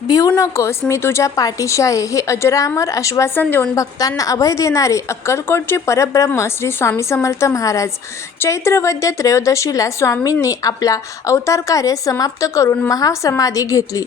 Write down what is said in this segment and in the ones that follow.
भिवू नकोस, मी तुझ्या पाठीशी आहे, हे अजरामर आश्वासन देऊन भक्तांना अभय देणारे अक्कलकोटचे परब्रह्म श्री स्वामी समर्थ महाराज. चैत्र वद्य त्रयोदशीला स्वामींनी आपला अवतार कार्य समाप्त करून महासमाधी घेतली.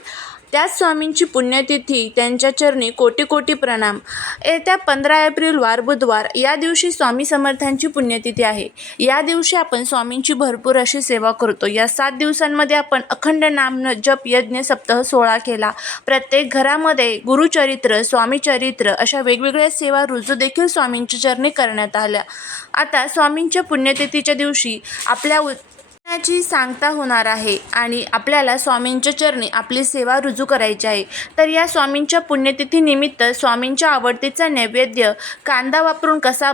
त्याच स्वामींची पुण्यतिथी, त्यांच्या चरणी कोटी कोटी प्रणाम. येत्या 15 एप्रिल वार बुधवार या दिवशी स्वामी समर्थांची पुण्यतिथी आहे. या दिवशी आपण स्वामींची भरपूर अशी सेवा करतो. या 7 दिवसांमध्ये आपण अखंड नाम जप यज्ञ सप्ताह सोहळा केला. प्रत्येक घरामध्ये गुरुचरित्र, स्वामीचरित्र अशा वेगवेगळ्या सेवा रुजू देखील स्वामींच्या चरणी करण्यात आल्या. आता स्वामींच्या पुण्यतिथीच्या दिवशी आपल्या ची सांगता होणार आहे आणि आपल्याला स्वामींच्या चरणी आपली सेवा रुजू करायची आहे. तर या स्वामींच्या पुण्यतिथीनिमित्त स्वामींच्या आवडतीचा नैवेद्य कांदा वापरून कसा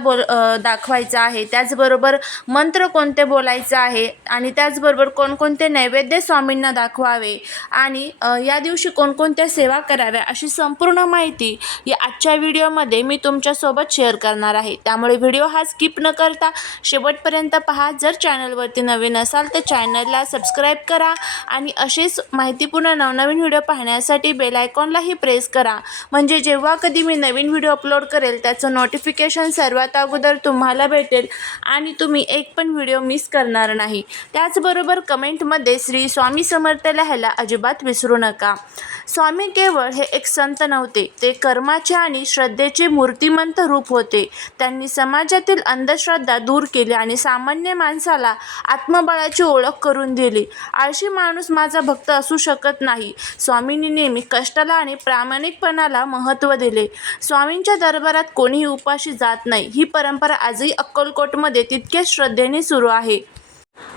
दाखवायचा आहे, त्याचबरोबर मंत्र कोणते बोलायचे आहे आणि त्याचबरोबर कोणकोणते नैवेद्य स्वामींना दाखवावे आणि या दिवशी कोणकोणत्या सेवा कराव्या अशी संपूर्ण माहिती या आजच्या व्हिडिओमध्ये मी तुमच्यासोबत शेअर करणार आहे. त्यामुळे व्हिडिओ हा स्किप न करता शेवटपर्यंत पहा. जर चॅनलवरती नवीन असाल तर चॅनलला सबस्क्राईब करा आणि असेच माहितीपूर्ण नवनवीन व्हिडिओ पाहण्यासाठी बेल आयकॉनलाही प्रेस करा, म्हणजे जेव्हा कधी मी नवीन व्हिडिओ अपलोड करेल त्याचं नोटिफिकेशन सर्वात अगोदर तुम्हाला भेटेल आणि तुम्ही एक पण व्हिडिओ मिस करणार नाही. त्याचबरोबर कमेंटमध्ये श्री स्वामी समर्थ लिहायला अजिबात विसरू नका. स्वामी केवळ हे एक संत नव्हते, ते कर्माचे आणि श्रद्धेचे मूर्तिमंत रूप होते. त्यांनी समाजातील अंधश्रद्धा दूर केली आणि सामान्य माणसाला आत्मबळाची ओळख करून दिली. आळशी माणूस माझा भक्त असू शकत नाही. स्वामींनी नेहमी कष्टाला आणि प्रामाणिकपणाला महत्त्व दिले. स्वामींच्या दरबारात कोणीही उपाशी जात नाही. ही परंपरा आजही अक्कलकोटमध्ये तितक्याच श्रद्धेने सुरू आहे.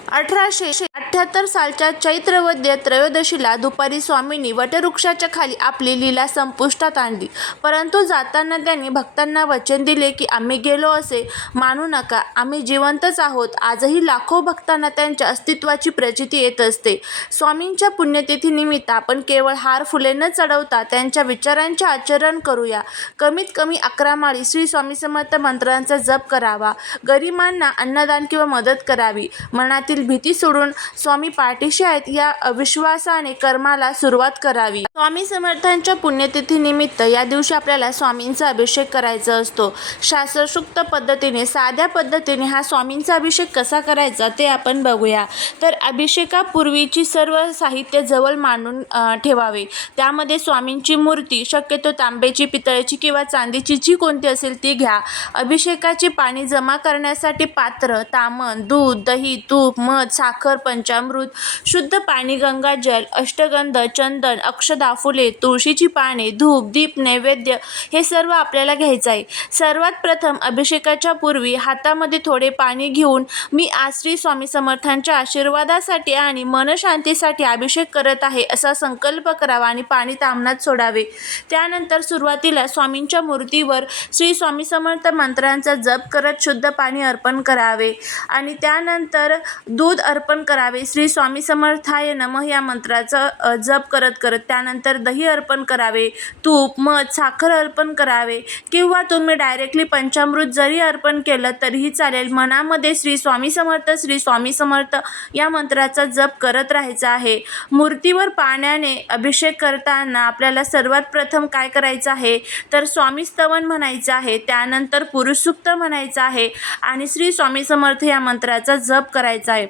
1878 सालच्या चैत्र वद्य त्रयोदशीला दुपारी स्वामींनी वटवृक्षाच्या खाली आपली लीला संपुष्टात आणली. परंतु जाताना त्यांनी भक्तांना वचन दिले की आम्ही गेलो असे मानू नका, आम्ही जिवंतच आहोत. आजही लाखो भक्तांना त्यांच्या अस्तित्वाची प्रचिती येत असते. स्वामींच्या पुण्यतिथीनिमित्त आपण केवळ हार फुले न चढवता त्यांच्या विचारांचे आचरण करूया. कमीत कमी 11 माळी श्री स्वामी समर्थ मंत्रांचा जप करावा. गरिबांना अन्नदान किंवा मदत करावी. मनातील भीती सोडून स्वामी पाठीशी आहेत या विश्वासाने कर्माला सुरुवात करावी. स्वामी समर्थांच्या पुण्यतिथीनिमित्त या दिवशी आपल्याला स्वामींचा अभिषेक करायचा असतो. शास्त्रोक्त पद्धतीने, साध्या पद्धतीने हा स्वामींचा अभिषेक कसा करायचा ते आपण बघूया. तर अभिषेकापूर्वीची सर्व साहित्य जवळ मांडून ठेवावे. त्यामध्ये स्वामींची मूर्ती, शक्यतो तांब्याची, पितळेची किंवा चांदीची जी कोणती असेल ती घ्या. अभिषेकाचे पाणी जमा करण्यासाठी पात्र, तामण, दूध, दही, तूप, मध, साखर, पंचामृत, शुद्ध पाणी, गंगाजल, अष्टगंध, चंदन, अक्षता, फुले, तुळशीची पाने, धूप, दीप, नैवेद्य हे सर्व आपल्याला घ्यायचं आहे. सर्वात प्रथम अभिषेकाच्या पूर्वी हातामध्ये थोडे पाणी घेऊन मी आज श्री स्वामी समर्थांच्या आशीर्वादासाठी आणि मनशांतीसाठी अभिषेक करत आहे असा संकल्प करावा आणि पाणी तामणात सोडावे. त्यानंतर सुरुवातीला स्वामींच्या मूर्तीवर श्री स्वामी समर्थ मंत्रांचा जप करत शुद्ध पाणी अर्पण करावे आणि त्यानंतर दूध अर्पण करावे. श्री स्वामी समर्थाय नमः या मंत्राचा जप करत करत त्यानंतर दही अर्पण करावे. तूप, मध, साखर अर्पण करावे किंवा तुम्ही डायरेक्टली पंचामृत जरी अर्पण केलं तरीही चालेल. मनामध्ये श्री स्वामी समर्थ, श्री स्वामी समर्थ या मंत्राचा जप करत राहायचा आहे. मूर्तीवर पाण्याने अभिषेक करताना आपल्याला सर्वात प्रथम काय करायचं आहे तर स्वामी स्तवन म्हणायचं आहे. त्यानंतर पुरुष सूक्त म्हणायचं आहे आणि श्री स्वामी समर्थ या मंत्राचा जप करायचा आहे.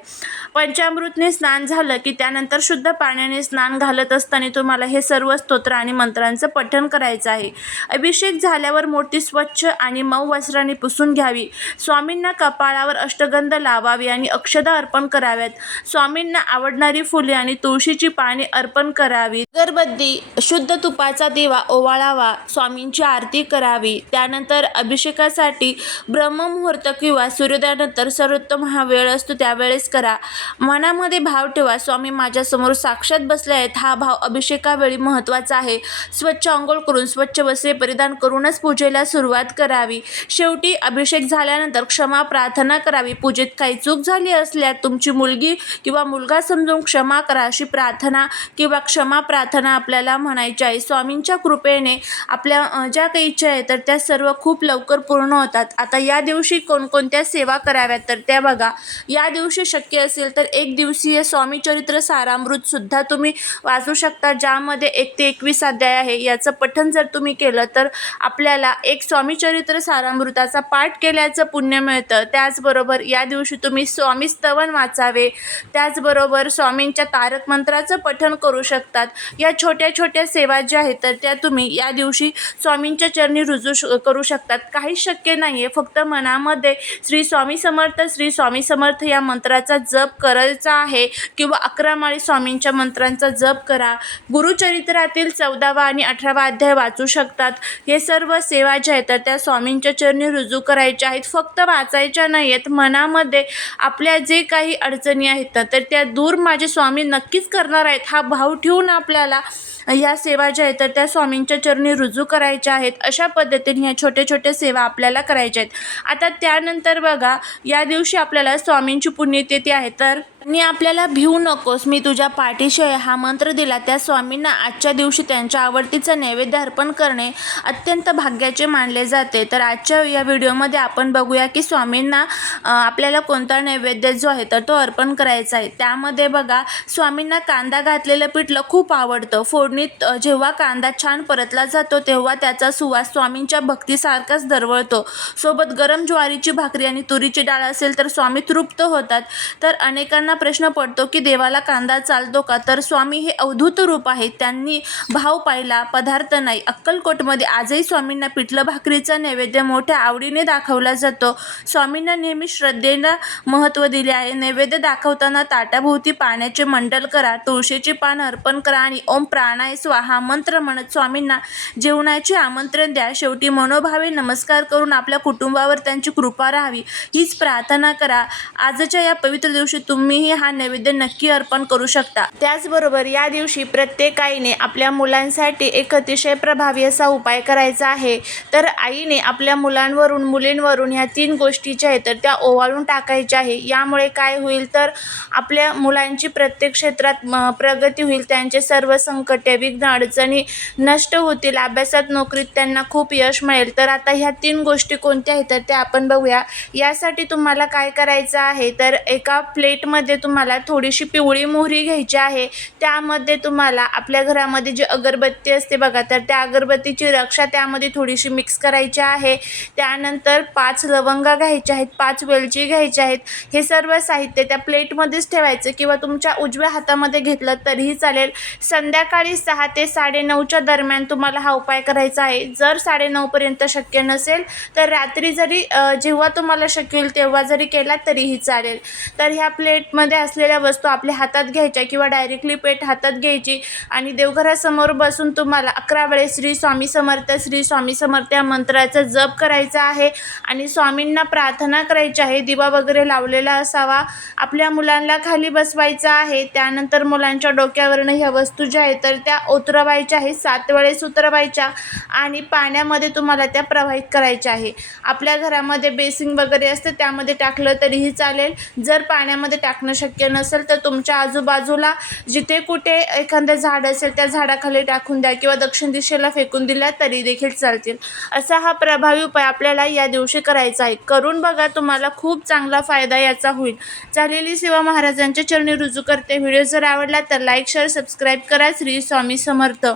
पंचामृतने स्नान झालं की त्यानंतर शुद्ध पाण्याने स्नान घालत असताना तुम्हाला हे सर्व स्तोत्र आणि मंत्रांचं पठण करायचं आहे. अभिषेक झाल्यावर मूर्ती स्वच्छ आणि मऊ वस्त्राने पुसून घ्यावी. स्वामींना कपाळावर अष्टगंध लावावी आणि अक्षता अर्पण कराव्यात. स्वामींना आवडणारी फुले आणि तुळशीची पाने अर्पण करावी. अगरबत्ती, शुद्ध तुपाचा दिवा ओवाळावा. स्वामींची आरती करावी. त्यानंतर अभिषेकासाठी ब्रह्ममुहूर्त किंवा सूर्योदयानंतर सर्वोत्तम हा वेळ असतो त्यावेळेस करा. मनामध्ये भाव ठेवा, स्वामी माझ्यासमोर साक्षात बसले आहेत. हा भाव अभिषेकावेळी महत्त्वाचा आहे. स्वच्छ अंघोळ करून, स्वच्छ वस्त्रे परिधान करूनच पूजेला सुरुवात करावी. शेवटी अभिषेक झाल्यानंतर क्षमा प्रार्थना करावी. पूजेत काही चूक झाली असल्यास तुमची मुलगी किंवा मुलगा समजून क्षमा करा अशी प्रार्थना किंवा क्षमा प्रार्थना आपल्याला म्हणायची आहे. स्वामींच्या कृपेने आपल्या ज्या काही इच्छा आहेत तर त्या सर्व खूप लवकर पूर्ण होतात. आता या दिवशी कोणकोणत्या सेवा कराव्यात तर त्या बघा. या दिवशी शक्य असेल तर एक दिवसीय स्वामी चरित्र सारामृत सुद्धा तुम्ही वाचू शकता, ज्यामध्ये 1 ते 21 अध्याय आहे. याचं पठण जर तुम्ही केलं तर आपल्याला एक स्वामी चरित्र सारामृताचा पाठ केल्याचं पुण्य मिळतं. त्याचबरोबर या दिवशी तुम्ही स्वामी स्तवन वाचावे, त्याचबरोबर स्वामींच्या तारक मंत्राचं पठण करू शकतात. या छोट्या छोट्या सेवा ज्या आहेत तर त्या तुम्ही या दिवशी स्वामींच्या चरणी रुजू करू शकतात. काही शक्य नाही आहे, फक्त मनामध्ये श्री स्वामी समर्थ, श्री स्वामी समर्थ या मंत्राचा जप करायचा आहे किंवा 11 माळी स्वामींच्या मंत्रांचा जप करा. गुरुचरित्रातील 14वा आणि 18वा अध्याय वाचू शकतात. हे सर्व सेवा ज्या आहेत तर त्या स्वामींच्या चरणी रुजू करायच्या आहेत. फक्त वाचायच्या नाही आहेत, मनामध्ये आपल्या जे काही अडचणी आहेत तर त्या दूर माझे स्वामी नक्कीच करणार आहेत हा भाव ठेवून आपल्याला ह्या सेवा ज्या आहेत तर त्या स्वामींच्या चरणी रुजू करायच्या आहेत. अशा पद्धतीने ह्या छोट्या छोट्या सेवा आपल्याला करायच्या आहेत. आता त्यानंतर बघा, या दिवशी आपल्याला स्वामींची पुण्यतिथी आहे तर आणि आपल्याला भिवू नकोस मी तुझ्या पाठीशी आहे हा मंत्र दिला त्या स्वामींना आजच्या दिवशी त्यांच्या आवडतीचा नैवेद्य अर्पण करणे अत्यंत भाग्याचे मानले जाते. तर आजच्या या व्हिडिओमध्ये आपण बघूया की स्वामींना आपल्याला कोणता नैवेद्य जो आहे तर तो अर्पण करायचा आहे. त्यामध्ये बघा, स्वामींना कांदा घातलेलं पिठलं खूप आवडतं. फोडणीत जेव्हा कांदा छान परतला जातो तेव्हा त्याचा सुवास स्वामींच्या भक्तीसारखाच दरवळतो. सोबत गरम ज्वारीची भाकरी आणि तुरीची डाळ असेल तर स्वामी तृप्त होतात. तर अनेकांना प्रश्न पडतो की देवाला कांदा चालतो का? तर स्वामी हे अवधूत रूप आहे, त्यांनी भाव पाहिला पदार्थ नाही. अक्कलकोटमध्ये आजही स्वामींना पिठलं भाकरीचा नैवेद्य मोठ्या आवडीने दाखवला जातो. स्वामींना नेहमी श्रद्धेला महत्त्व दिले आहे. नैवेद्य दाखवताना ताटाभोवती पाण्याचे मंडल करा, तुळशीची पान अर्पण करा आणि ओम प्राणाय स्वाहा मंत्र म्हणत स्वामींना जेवणाचे आमंत्रण द्या. शेवटी मनोभावे नमस्कार करून आपल्या कुटुंबावर त्यांची कृपा राहावी हीच प्रार्थना करा. आजच्या या पवित्र दिवशी तुम्हीही हा नैवेद्य नक्की अर्पण करू शकता. त्याचबरोबर या दिवशी प्रत्येक आईने आपल्या मुलांसाठी एक अतिशय प्रभावी असा उपाय करायचा आहे. तर आईने आपल्या मुलांवरून मुलींवरून ह्या 3 गोष्टी ज्या आहेत तर त्या ओवाळून टाकायच्या आहे. यामुळे काय होईल तर आपल्या मुलांची प्रत्येक क्षेत्रात प्रगती होईल, त्यांचे सर्व संकटे विघ्न अडचणी नष्ट होतील, अभ्यासात नोकरीत त्यांना खूप यश मिळेल. तर आता ह्या 3 गोष्टी कोणत्या आहेत तर त्या आपण बघूया. यासाठी तुम्हाला काय करायचं आहे तर एका प्लेटमध्ये तुम्हाला थोडीशी पिवळी मोहरी घ्यायची आहे. त्यामध्ये तुम्हाला आपल्या घरामध्ये जी अगरबत्ती असते बघा तर त्या अगरबत्तीची रक्षा त्यामध्ये थोडीशी मिक्स करायची आहे. त्यानंतर 5 लवंगा घ्यायच्या आहेत, 5 वेलची घ्यायच्या आहेत. हे सर्व साहित्य त्या प्लेटमध्येच ठेवायचं किंवा तुमच्या उजव्या हातामध्ये घेतलं तरीही चालेल. संध्याकाळी 6 ते 9:30च्या दरम्यान तुम्हाला हा उपाय करायचा आहे. जर 9:30 पर्यंत शक्य नसेल तर रात्री जरी जेव्हा तुम्हाला शक्य होईल तेव्हा जरी केला तरीही चालेल. तर ह्या प्लेटमध्ये असलेल्या वस्तू आपल्या हातात घ्यायच्या किंवा डायरेक्टली प्लेट हातात घ्यायची आणि देवघरासमोर बसून तुम्हाला 11 वेळेस श्री स्वामी समर्थ, श्री स्वामी समर्थ या मंत्राचा जप करायचा आहे आणि स्वामींना प्रार्थना करायची आहे. दिवा वगैरे लावलेला असावा. आपल्या मुलांना खाली बसवायचं आहे. त्यानंतर मुलांच्या डोक्यावरनं ह्या वस्तू ज्या आहेत तर त्या उतरवायच्या आहेत. 7 वेळेस उतरवायच्या आणि पाण्यामध्ये तुम्हाला त्या प्रवाहित करायच्या आहे. आपल्या घरामध्ये बेसिंग वगैरे असतं त्यामध्ये टाकलं तरीही चालेल. जर पाण्यामध्ये टाकणं शक्य नसेल तर तुमच्या आजूबाजूला जिथे कुठे एखादं झाड असेल त्या झाडाखाली टाकून द्या किंवा दक्षिण दिशेला फेकून दिला तरी देखील चालतील. असा हा प्रभावी उपाय आपल्याला या दिवशी करायचा आहे. करून बघा, तुम्हाला खूप चांगला फायदा याचा होईल. झालेली सेवा महाराजांच्या चरणी रुजू करते. व्हिडिओ जर आवडला तर लाईक, शेअर, सबस्क्राईब करा. श्री स्वामी समर्थ.